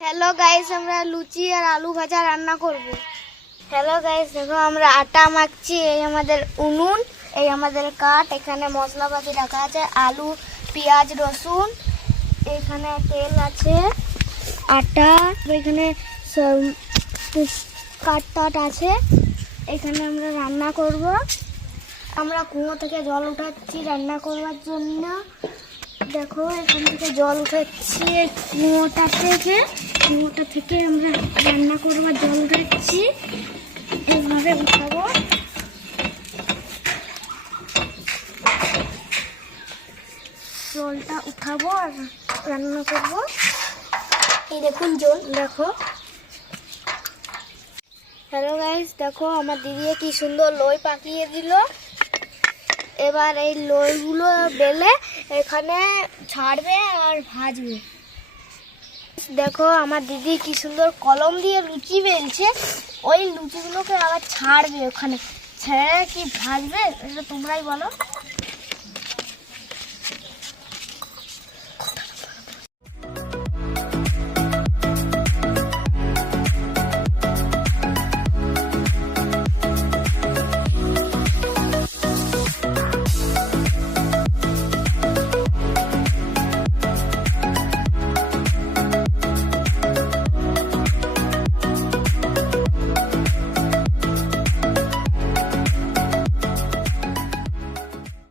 Hello guys, আমরা লুচি আর আলু ভাজা রান্না করব। হ্যালো গাইস, দেখো আমরা আটা মাখছি। এই আমাদের উনুন, এই আমাদের কাঠ, এখানে মশলাপাতি রাখা আছে, আলু, পেঁয়াজ, রসুন, এখানে তেল আছে, আটা, এখানে কাঠ টাট আছে। এখানে আমরা রান্না করব। আমরা কুয়ো থেকে জল উঠাচ্ছি রান্না করবার জন্য। দেখো এখান থেকে জল উঠাচ্ছি, কুয়োটা থেকে আমরা রান্না করবার জল উঠাচ্ছি। এইভাবে উঠাবো, জলটা উঠাবো আর রান্না করব। এই দেখুন জল, দেখো। হ্যালো গাইস, দেখো আমার দিদি কি সুন্দর লই পাকিয়ে দিল। এবার এই লইগুলো বেলে এখানে ছাড়বে আর ভাজবে। দেখো আমার দিদি কি সুন্দর কলম দিয়ে লুচি বেলছে। ওই লুচিগুলোকে আবার ছাড়বে, ওখানে ছেড়ে কি ভাজবে এটা তোমরাই বলো।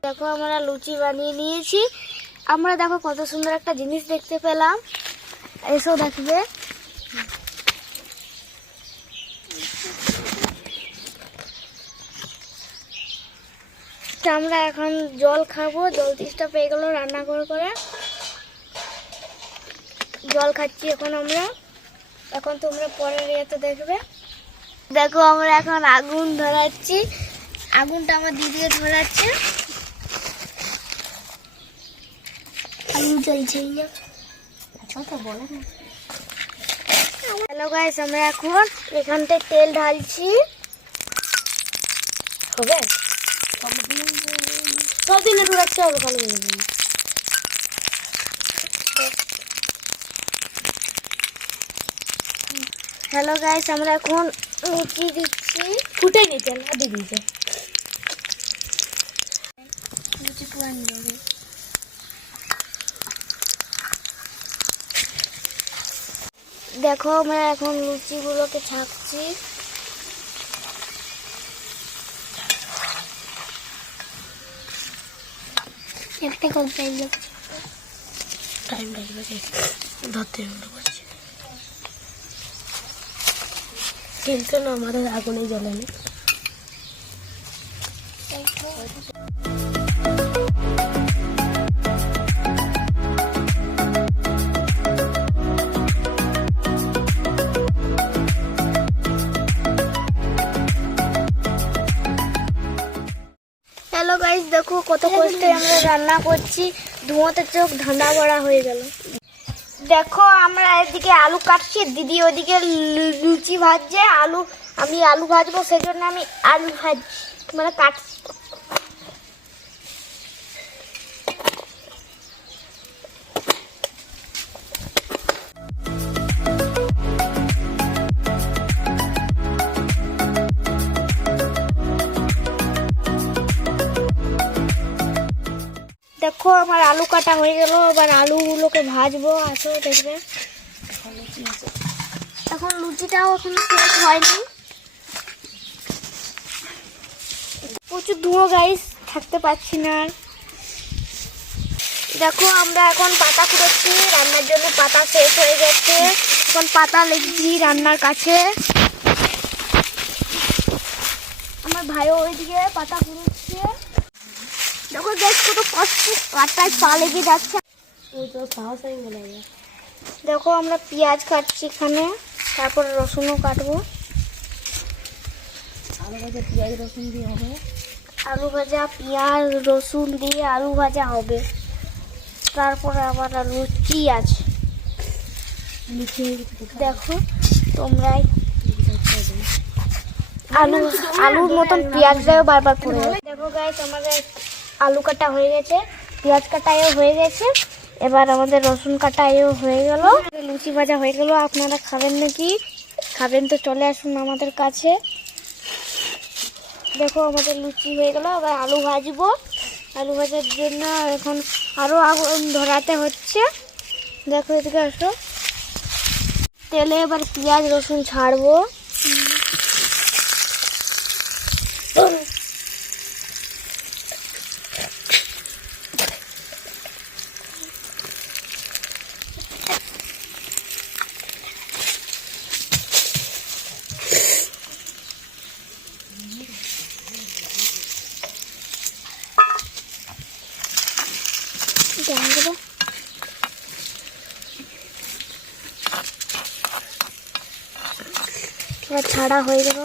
দেখো আমরা লুচি বানিয়ে নিয়েছি। আমরা দেখো কত সুন্দর একটা জিনিস দেখতে পেলাম, এসো দেখবে। আমরা এখন জল খাবো, জল তেষ্টা পেয়ে গেল রান্না করে জল খাচ্ছি এখন আমরা। এখন তোমরা পরের ইয়েতে দেখবে। দেখো আমরা এখন আগুন ধরাচ্ছি, আগুনটা আমার দিদিকে ধরাচ্ছে। আগুন জ্বলছে। হ্যালো গাইস, আমরা এখন এখানটায় তেল ঢালছি। হবে সব দিনে ঢুকাচ্ছে হবে ভালো। হ্যালো গাইস, আমরা এখন লুচি দিচ্ছি। ফুটে নিতে দিয়ে দিতে লুচি পুরান যাবে। দেখো আমরা এখন লুচিগুলোকে ছাঁকছি। একটা কম টাইম লাগছে, টাইম লাগবে ধরতে পারছি কিন্তু না, আমাদের আগুনে জ্বলেনি। হ্যালো গাইস, দেখো কত কষ্টে আমরা রান্না করছি, ধোঁয়াতে চোখ ধাঁধা ভরা হয়ে গেল। দেখো আমরা এদিকে আলু কাটছি, দিদি ওদিকে লুচি ভাজছে। আমি আলু ভাজবো, সেই জন্য আমি আলু মানে কাটছি। দেখো আমার আলু কাটা হয়ে গেল, এবার আলুগুলোকে ভাজবো। আসো দেখবে। এখন লুচিটাও এখন শেষ হয়নি, প্রচুর ধোঁয়া গাইস, থাকতে পারছি না আর। দেখো আমরা এখন পাতা কুড়োচ্ছি রান্নার জন্য। পাতা শেষ হয়ে গেছে, এখন পাতা লেগছি রান্নার কাছে। আমার ভাইও ওইদিকে পাতা কুড়োচ্ছে। দেখো গাইস কত কষ্ট, কাটায় পা লেগে যাচ্ছে। দেখো আমরা পেঁয়াজ কাটছি এখানে, তারপর রসুনও কাটবো। আলু ভাজা পেঁয়াজ রসুন দিয়ে হবে। আলু ভাজা পেঁয়াজ রসুন দিয়ে আলু ভাজা হবে। তারপরে আবার লুচি আছে। দেখো তোমরাই, আলুর মতন পেঁয়াজটাও বারবার পড়ে যাবে। দেখো গাইস আমাদের আলু কাটা হয়ে গেছে, পেঁয়াজ কাটাও হয়ে গেছে। এবার আমাদের রসুন কাটা হয়ে গেল, লুচি ভাজা হয়ে গেল। আপনারা খাবেন নাকি? খাবেন তো চলে আসুন আমাদের কাছে। দেখো আমাদের লুচি হয়ে গেল। এবার আলু ভাজবো। আলু ভাজার জন্য এখন আরও আগুন ধরাতে হচ্ছে। দেখো এদিকে আসো। তেলে এবার পেঁয়াজ রসুন ছাড়বো। এবার ছাড়া হয়ে গেল।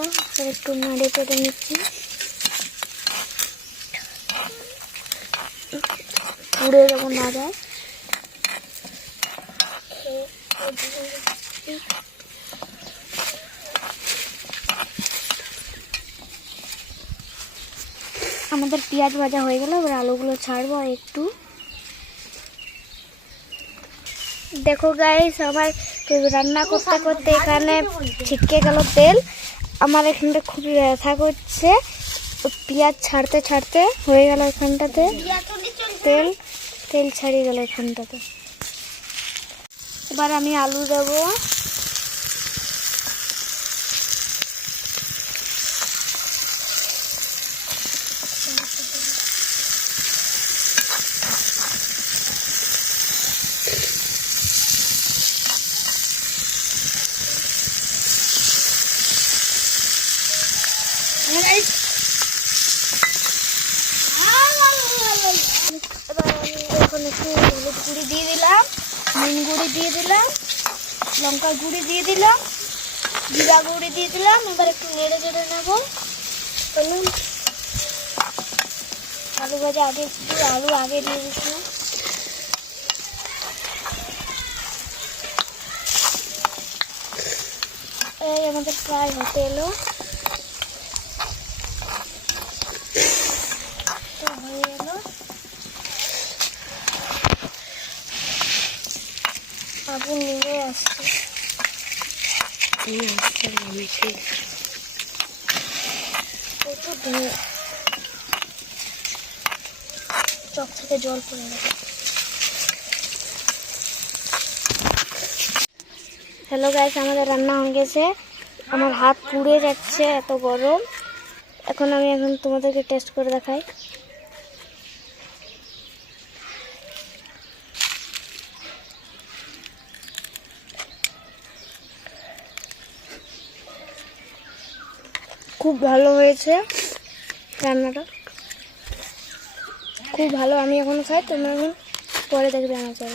একটু নাড়ে চেড়ে নিচ্ছি, পুড়ে যেমন না যায়। আমাদের পেঁয়াজ ভাজা হয়ে গেল। এবার আলুগুলো ছাড়বো একটু। দেখো গাইস, আমার রান্না করতে করতে এখানে ছিটকে গেল তেল। আমার এখানটা খুব ব্যথা করছে। পেঁয়াজ ছাড়তে ছাড়তে হয়ে গেল এখানটাতে তেল তেল ছাড়িয়ে গেল এখানটাতে। এবার আমি আলু দেবো। এবার আমি এখন একটু হলুদ গুঁড়ি দিয়ে দিলাম, নুন গুঁড়ি দিয়ে দিলাম, লঙ্কা গুঁড়ি দিয়ে দিলাম, জিরা গুঁড়ি দিয়ে দিলাম। এবার একটু নেড়ে চেড়ে নেবো। চলুন, আলু ভাজা আগে আলু আগে দিয়ে দিচ্ছিলাম। এই আমাদের প্রায় হতে এলো। হয়ে গেল। আগুন নিয়ে আসছে। চোখ থেকে জল পড়ে গেল। হ্যালো গাইস, আমাদের রান্না হয়ে গেছে। আমার হাত পুড়ে যাচ্ছে, এত গরম। এখন তোমাদেরকে টেস্ট করে দেখাই। খুব ভালো হয়েছে রান্নাটা, খুব ভালো। আমি এখন খাই, তোমরা এখন পরে দেখবে আমার চাই।